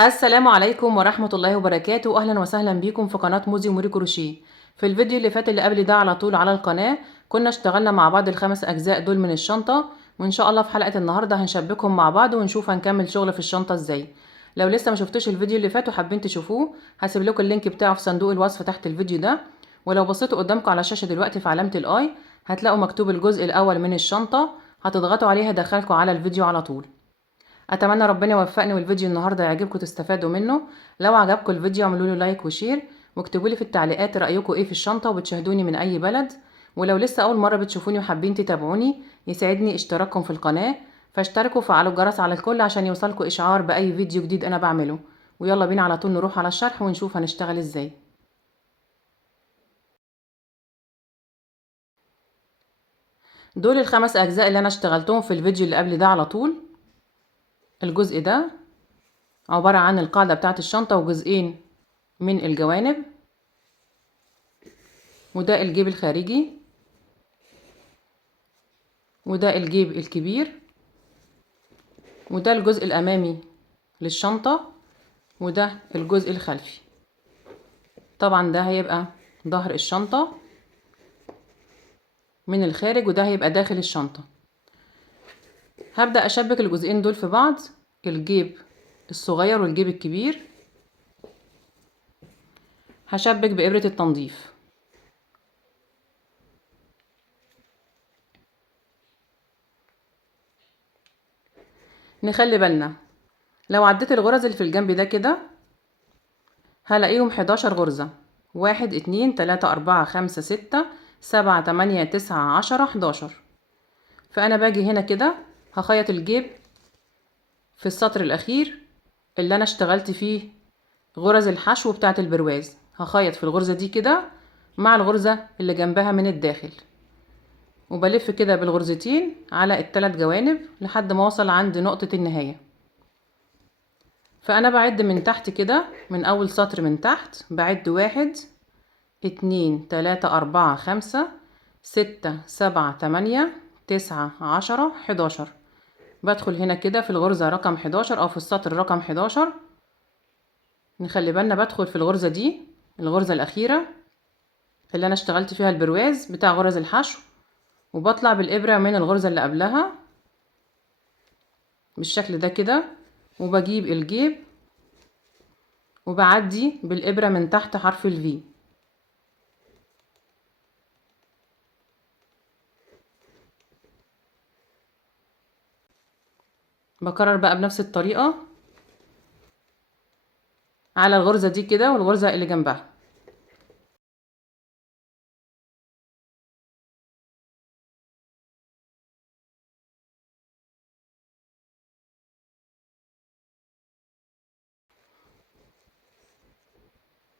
السلام عليكم ورحمة الله وبركاته. أهلا وسهلا بيكم في قناة موزي وموري كروشيه. في الفيديو اللي فات اللي قبل ده على طول على القناة كنا اشتغلنا مع بعض الخمس أجزاء دول من الشنطة، وإن شاء الله في حلقة النهاردة هنشبكهم مع بعض ونشوف هنكمل شغل في الشنطة ازاي. لو لسه ما شفتوش الفيديو اللي فات وحابين تشوفوه هسيب لكم اللينك بتاعه في صندوق الوصف تحت الفيديو ده، ولو بصيتوا قدامكم على الشاشة دلوقتي في علامة الآي هتلاقوا مكتوب الجزء الأول من الشنطة، هتضغطوا عليه هيدخلكم على الفيديو على طول. اتمنى ربنا يوفقني والفيديو النهارده يعجبكم تستفادوا منه. لو عجبكم الفيديو اعملوا له لايك وشير، واكتبوا لي في التعليقات رايكم ايه في الشنطه وبتشاهدوني من اي بلد. ولو لسه اول مره بتشوفوني وحابين تتابعوني يسعدني اشتراككم في القناه، فاشتركوا وفعلوا الجرس على الكل عشان يوصلكم اشعار باي فيديو جديد انا بعمله. ويلا بينا على طول نروح على الشرح ونشوف هنشتغل ازاي. دول الخمس اجزاء اللي انا اشتغلتهم في الفيديو اللي قبل ده على طول. الجزء ده عباره عن القاعده بتاعه الشنطه وجزئين من الجوانب، وده الجيب الخارجي، وده الجيب الكبير، وده الجزء الأمامي للشنطة، وده الجزء الخلفي. طبعا ده هيبقى ظهر الشنطة من الخارج، وده هيبقى داخل الشنطة. هبدأ أشبك الجزئين دول في بعض، الجيب الصغير والجيب الكبير. هشبك بإبرة التنظيف. نخلي بالنا لو عديت الغرز اللي في الجنب ده كده هلاقيهم 11 غرزة: 1 2 3 4 5 6 7 8 9 10 11. فأنا باجي هنا كده هخيط الجيب في السطر الأخير اللي أنا اشتغلت فيه غرز الحشو بتاعة البرواز، هخيط في الغرزة دي كده مع الغرزة اللي جنبها من الداخل، وبلف كده بالغرزتين على الثلاث جوانب لحد ما اوصل عند نقطة النهاية. فأنا بعد من تحت كده، من أول سطر من تحت بعد 1 2 3 4 5 6 7 8 9 10 11. بدخل هنا كده في الغرزة رقم 11 أو في السطر رقم 11. نخلي بالنا بدخل في الغرزة دي، الغرزة الأخيرة اللي أنا اشتغلت فيها البرواز بتاع غرز الحشو، وبطلع بالإبرة من الغرزة اللي قبلها بالشكل ده كده، وبجيب الجيب وبعدي بالإبرة من تحت حرف الفي. بكرر بقى بنفس الطريقة على الغرزة دي كده والغرزة اللي جنبها.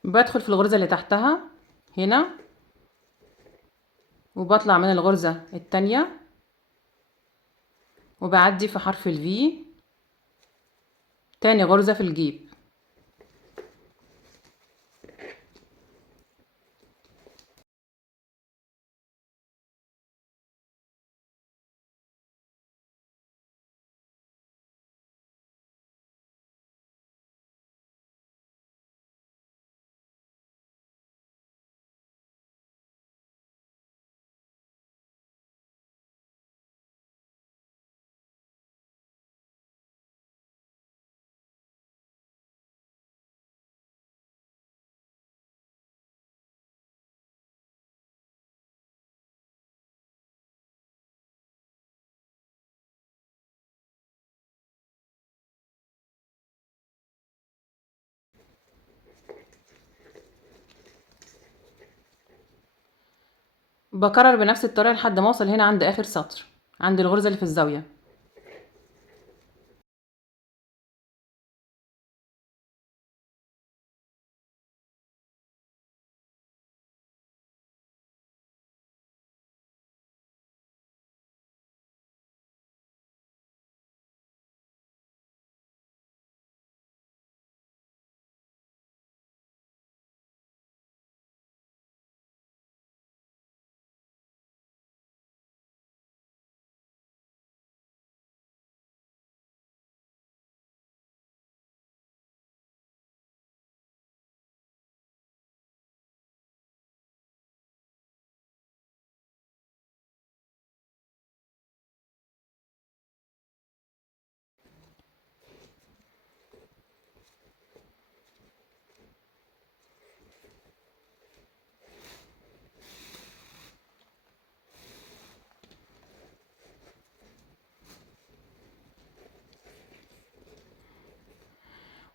بدخل في الغرزة اللي تحتها هنا، وبطلع من الغرزة التانية وبعدي في حرف الفي تاني غرزة في الجيب. بكرر بنفس الطريقة لحد ما اوصل هنا عند آخر سطر، عند الغرزة اللي في الزاوية.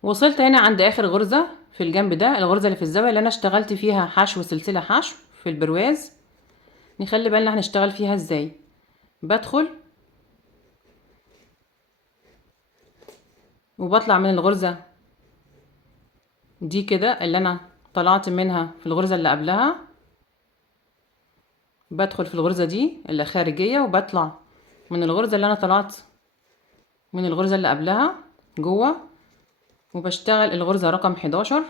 وصلت هنا عند اخر غرزة في الجنب ده، الغرزة اللي في الزاوية اللي انا اشتغلت فيها حشو سلسلة حشو في البرواز. نخلي بالنا هنشتغل فيها ازاي. بدخل وبطلع من الغرزة دي كده اللي انا طلعت منها في الغرزة اللي قبلها، بدخل في الغرزة دي اللي خارجية وبطلع من الغرزة اللي انا طلعت من الغرزة اللي قبلها جوه، وبشتغل الغرزة رقم 11.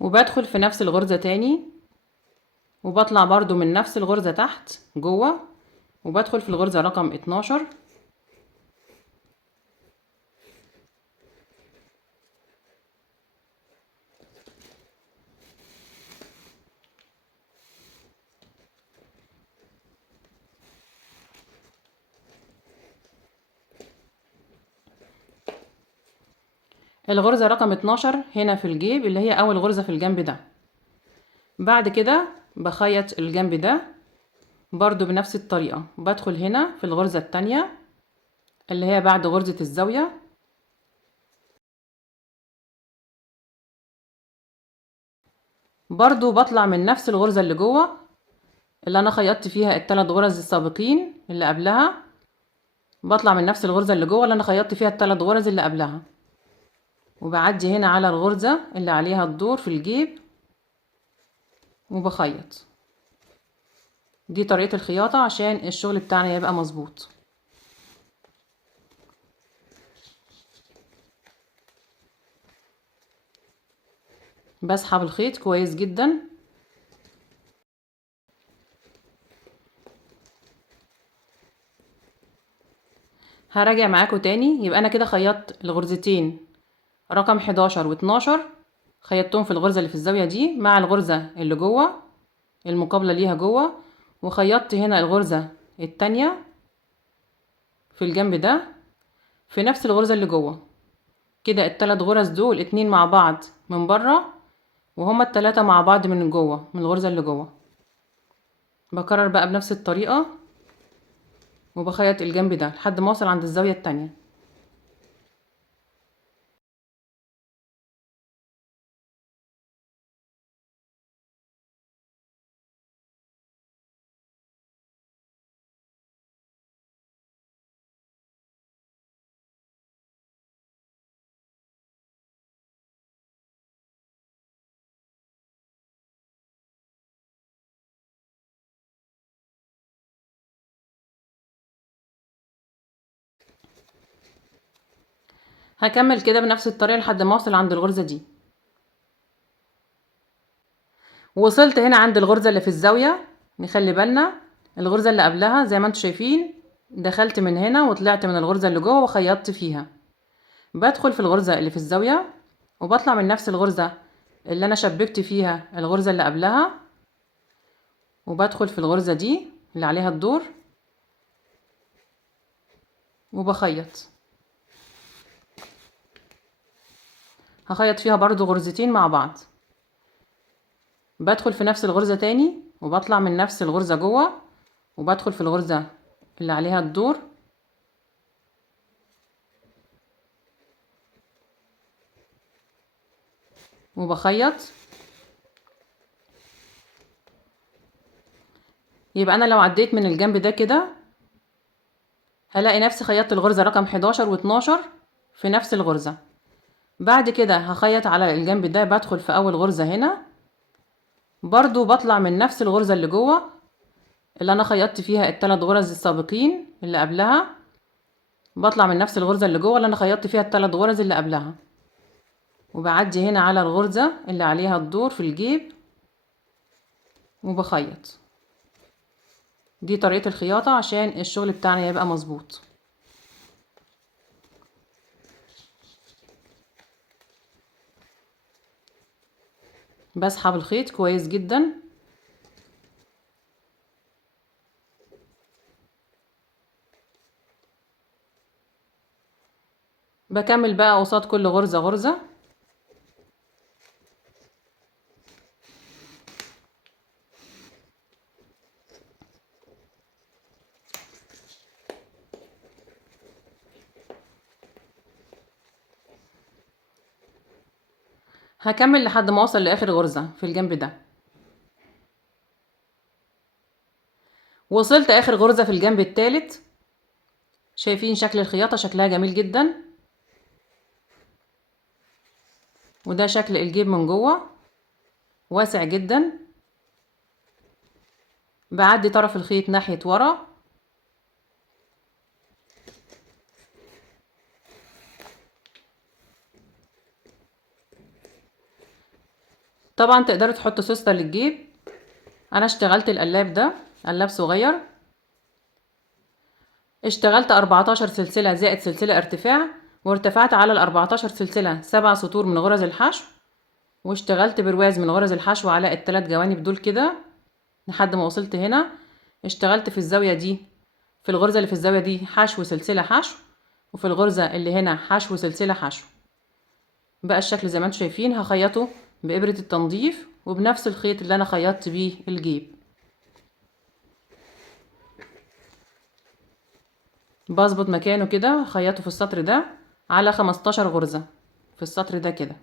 وبدخل في نفس الغرزة تاني وبطلع برضو من نفس الغرزة تحت جوه، وبدخل في الغرزة رقم 12. الغرزة رقم 12 هنا في الجيب اللي هي اول غرزة في الجنب ده. بعد كده بخيط الجنب ده برضو بنفس الطريقة، بدخل هنا في الغرزة التانية اللي هي بعد غرزة الزاوية، برضو بطلع من نفس الغرزة اللي جوه اللي انا خيطت فيها الثلاث غرز السابقين اللي قبلها، بطلع من نفس الغرزة اللي جوه اللي انا خيطت فيها الثلاث غرز اللي قبلها، وبعدي هنا على الغرزة اللي عليها الدور في الجيب وبخيط. دي طريقة الخياطة عشان الشغل بتاعنا يبقى مظبوط. بسحب الخيط كويس جدا. هراجع معاكم تاني. يبقى انا كده خيطت الغرزتين رقم 11 و12، خيطتهم في الغرزة اللي في الزاوية دي مع الغرزة اللي جوه المقابلة ليها جوه، وخيطت هنا الغرزة التانية في الجنب ده في نفس الغرزة اللي جوه كده. الثلاث غرز دول اتنين مع بعض من بره، وهما التلاتة مع بعض من جوه من الغرزة اللي جوه. بكرر بقى بنفس الطريقة وبخيط الجنب ده لحد ما اوصل عند الزاوية التانية. هكمل كده بنفس الطريقة لحد ما اوصل عند الغرزة دي. وصلت هنا عند الغرزة اللي في الزاوية. نخلي بالنا الغرزة اللي قبلها زي ما انتم شايفين دخلت من هنا وطلعت من الغرزة اللي جوه وخيطت فيها. بدخل في الغرزة اللي في الزاوية وبطلع من نفس الغرزة اللي انا شبكت فيها الغرزة اللي قبلها، وبدخل في الغرزة دي اللي عليها الدور وبخيط. هخيط فيها برضو غرزتين مع بعض. بدخل في نفس الغرزة تاني وبطلع من نفس الغرزة جوه، وبدخل في الغرزة اللي عليها الدور وبخيط. يبقى انا لو عديت من الجنب ده كده هلاقي نفسي خيطت الغرزة رقم 11 و12 في نفس الغرزة. بعد كده هخيط على الجنب ده، بدخل في اول غرزة هنا برضو بطلع من نفس الغرزة اللي جوه اللي انا خيطت فيها الثلاث غرز السابقين اللي قبلها، بطلع من نفس الغرزة اللي جوه اللي انا خيطت فيها الثلاث غرز اللي قبلها، وبعدي هنا على الغرزة اللي عليها الدور في الجيب وبخيط. دي طريقة الخياطة عشان الشغل بتاعنا يبقى مظبوط. بسحب الخيط كويس جدا. بكمل بقى قصاد كل غرزة غرزة. هكمل لحد ما اوصل لاخر غرزة في الجنب ده. وصلت اخر غرزة في الجنب الثالث. شايفين شكل الخياطة، شكلها جميل جدا. وده شكل الجيب من جوه، واسع جدا. بعدي طرف الخيط ناحية ورا. طبعا تقدروا تحطوا سوستة للجيب. انا اشتغلت القلاب ده قلاب صغير. اشتغلت 14 سلسلة زائد سلسلة ارتفاع، وارتفعت على ال 14 سلسلة 7 سطور من غرز الحشو، واشتغلت برواز من غرز الحشو على الثلاث جوانب دول كده لحد ما وصلت هنا. اشتغلت في الزاوية دي، في الغرزة اللي في الزاوية دي حشو سلسلة حشو، وفي الغرزة اللي هنا حشو سلسلة حشو. بقى الشكل زي ما انتم شايفين. هخيطه بإبرة التنظيف وبنفس الخيط اللي انا خيطت بيه الجيب. بظبط مكانه كده، خيطه في السطر ده على 15 غرزة في السطر ده كده.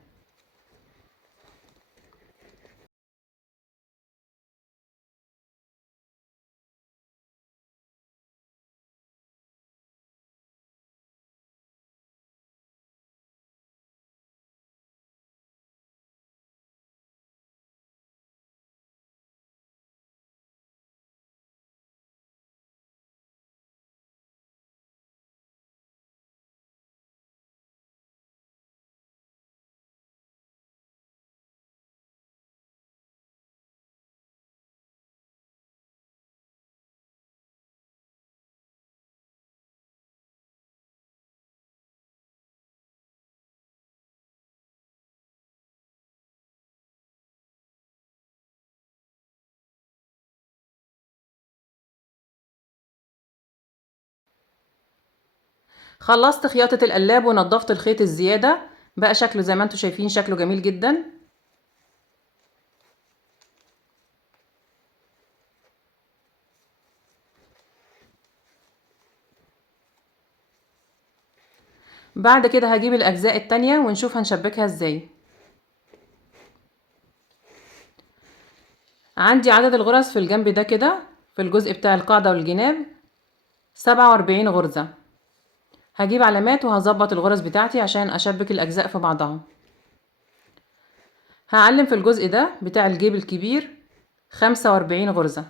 خلصت خياطة القلاب ونضفت الخيط الزيادة. بقى شكله زي ما انتم شايفين، شكله جميل جدا. بعد كده هجيب الأجزاء التانية ونشوف هنشبكها ازاي. عندي عدد الغرز في الجنب ده كده في الجزء بتاع القاعدة والجناب 47 غرزة. هجيب علامات وهظبط الغرز بتاعتي عشان أشبك الأجزاء في بعضها. هعلم في الجزء ده بتاع الجيب الكبير 45 غرزة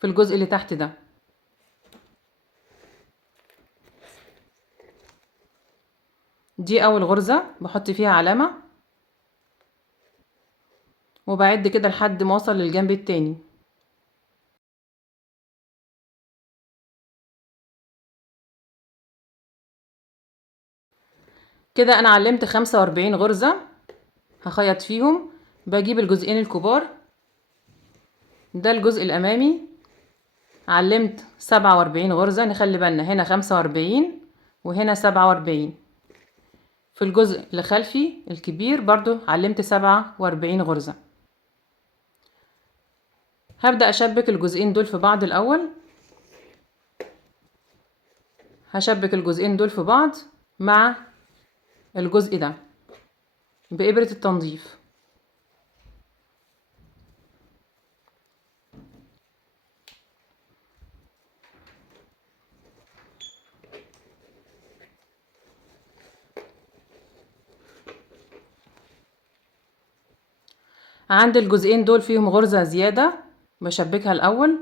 في الجزء اللي تحت ده. دي أول غرزة بحط فيها علامة، وبعد كده لحد ما اوصل للجنب التاني. كده انا علمت 45 غرزة هخيط فيهم. بجيب الجزئين الكبار، ده الجزء الامامي، علمت 47 غرزة. نخلي بالنا هنا 45 وهنا 47. في الجزء اللي خلفي الكبير برضو علمت 47 غرزة. هبدأ أشبك الجزئين دول في بعض الأول. هشبك الجزئين دول في بعض مع الجزء ده بإبرة التنظيف. عند الجزئين دول فيهم غرزة زيادة بشبكها الأول.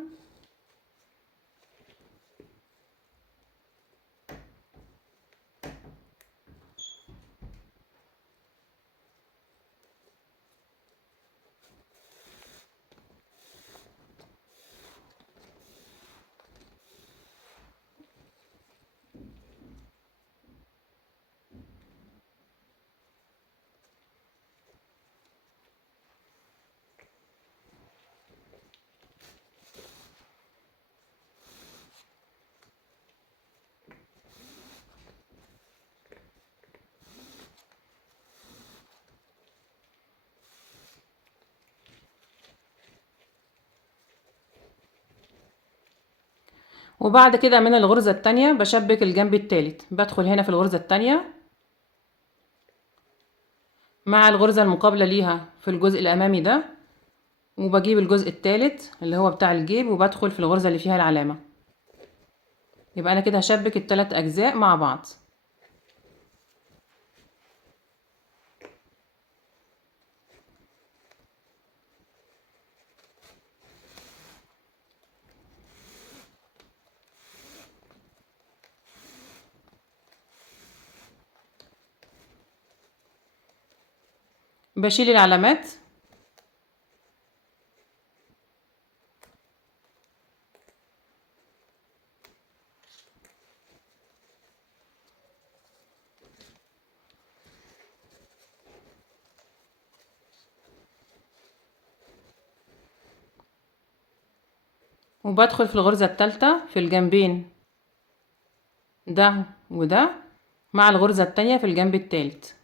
وبعد كده من الغرزة التانية بشبك الجنب التالت، بدخل هنا في الغرزة التانية مع الغرزة المقابلة ليها في الجزء الأمامي ده، وبجيب الجزء التالت اللي هو بتاع الجيب وبدخل في الغرزة اللي فيها العلامة. يبقى أنا كده هشبك التلات أجزاء مع بعض. بشيل العلامات وبدخل في الغرزة التالتة في الجنبين ده وده مع الغرزة التانية في الجنب التالت.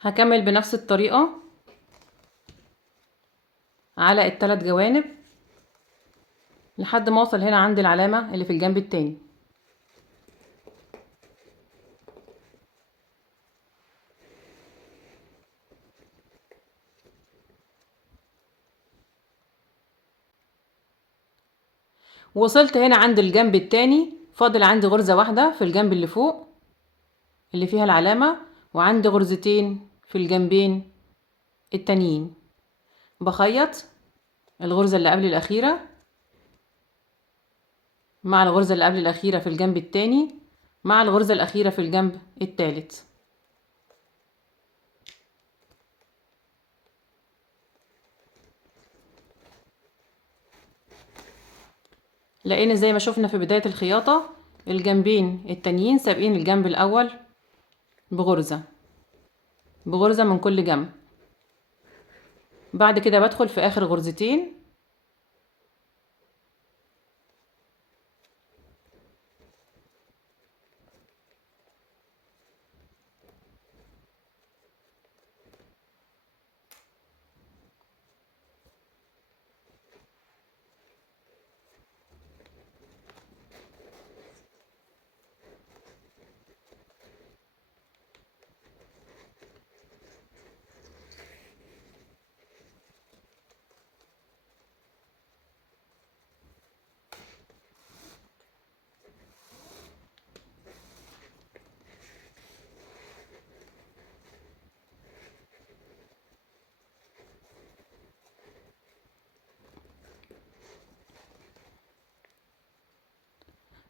هكمل بنفس الطريقة على التلات جوانب لحد ما اوصل هنا عند العلامة اللي في الجنب التاني. وصلت هنا عند الجنب التاني، فاضل عندي غرزة واحدة في الجنب اللي فوق اللي فيها العلامة، وعندي غرزتين في الجنبين التانيين. بخيط الغرزة اللي قبل الأخيرة مع الغرزة اللي قبل الأخيرة في الجنب التاني مع الغرزة الأخيرة في الجنب التالت. لأن زي ما شفنا في بداية الخياطة الجنبين التانيين سابقين الجنب الأول بغرزة من كل جنب. بعد كده بدخل في آخر غرزتين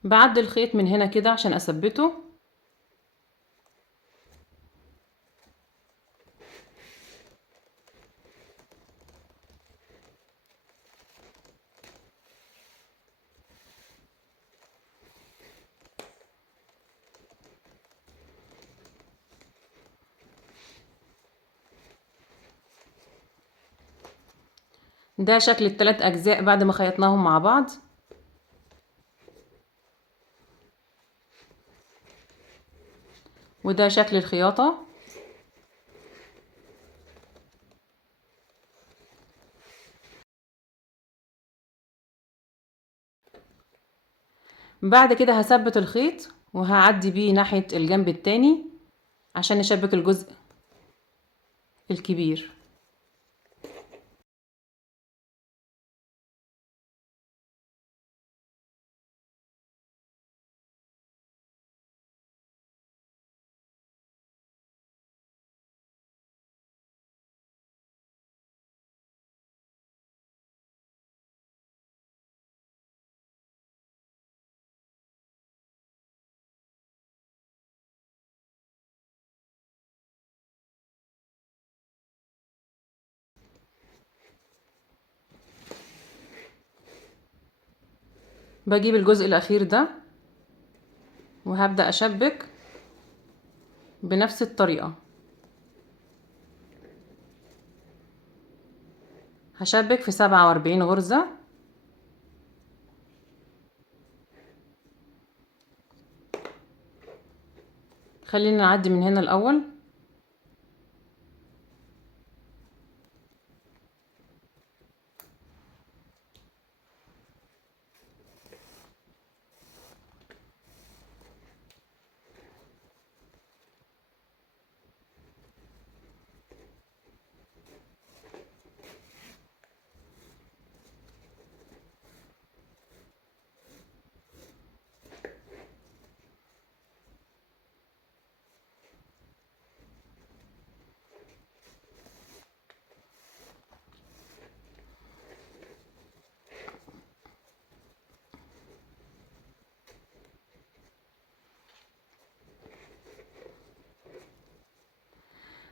بعدل الخيط من هنا كده عشان أثبته. ده شكل التلات أجزاء بعد ما خيطناهم مع بعض. وده شكل الخياطة. بعد كده هثبت الخيط وهعدي بيه ناحية الجنب التاني عشان نشبك الجزء الكبير. بجيب الجزء الاخير ده وهبدأ اشبك بنفس الطريقة. هشبك في 47 غرزة. خلينا نعدي من هنا الاول.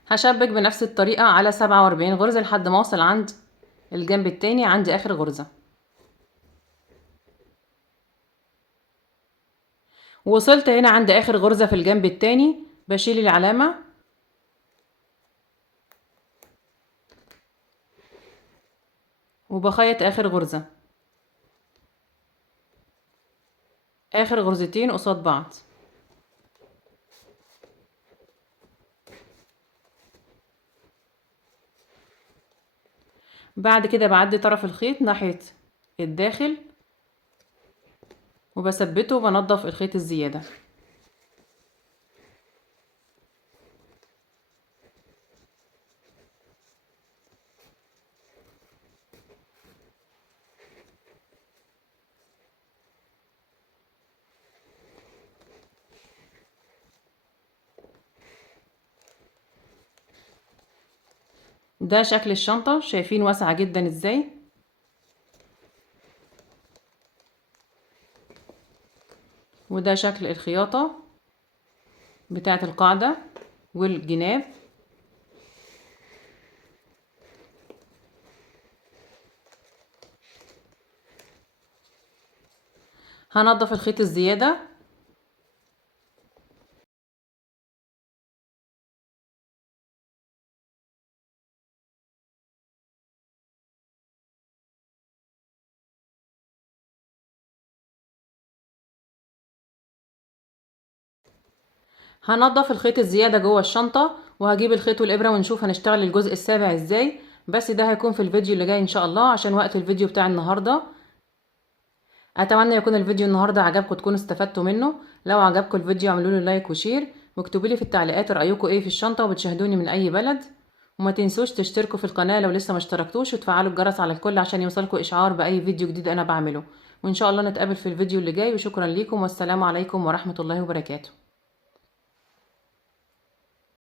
هشبك بنفس الطريقة على 47 غرزة لحد ما اوصل عند الجنب التاني عندي اخر غرزة. وصلت هنا عند اخر غرزة في الجنب التاني، بشيل العلامة وبخيط اخر غرزة، اخر غرزتين قصاد بعض. بعد كده بعدي طرف الخيط ناحية الداخل وبثبته وبنضف الخيط الزيادة. ده شكل الشنطة، شايفين واسعة جدا ازاي. وده شكل الخياطة بتاعة القاعدة والجناب. هنضف الخيط الزيادة. هنضف الخيط الزيادة جوه الشنطة، وهجيب الخيط والإبرة ونشوف هنشتغل الجزء السابع ازاي. بس ده هيكون في الفيديو اللي جاي ان شاء الله عشان وقت الفيديو بتاع النهاردة. اتمنى يكون الفيديو النهاردة عجبكم، تكونوا استفدتوا منه. لو عجبكم الفيديو اعملوا له لايك وشير، واكتبوا لي في التعليقات رأيكم ايه في الشنطة وبتشاهدوني من اي بلد. وما تنسوش تشتركوا في القناة لو لسه ما اشتركتوش، وتفعلوا الجرس على الكل عشان يوصلكوا اشعار باي فيديو جديد انا بعمله. وان شاء الله نتقابل في الفيديو اللي جاي، وشكرا ليكم والسلام عليكم ورحمة الله وبركاته.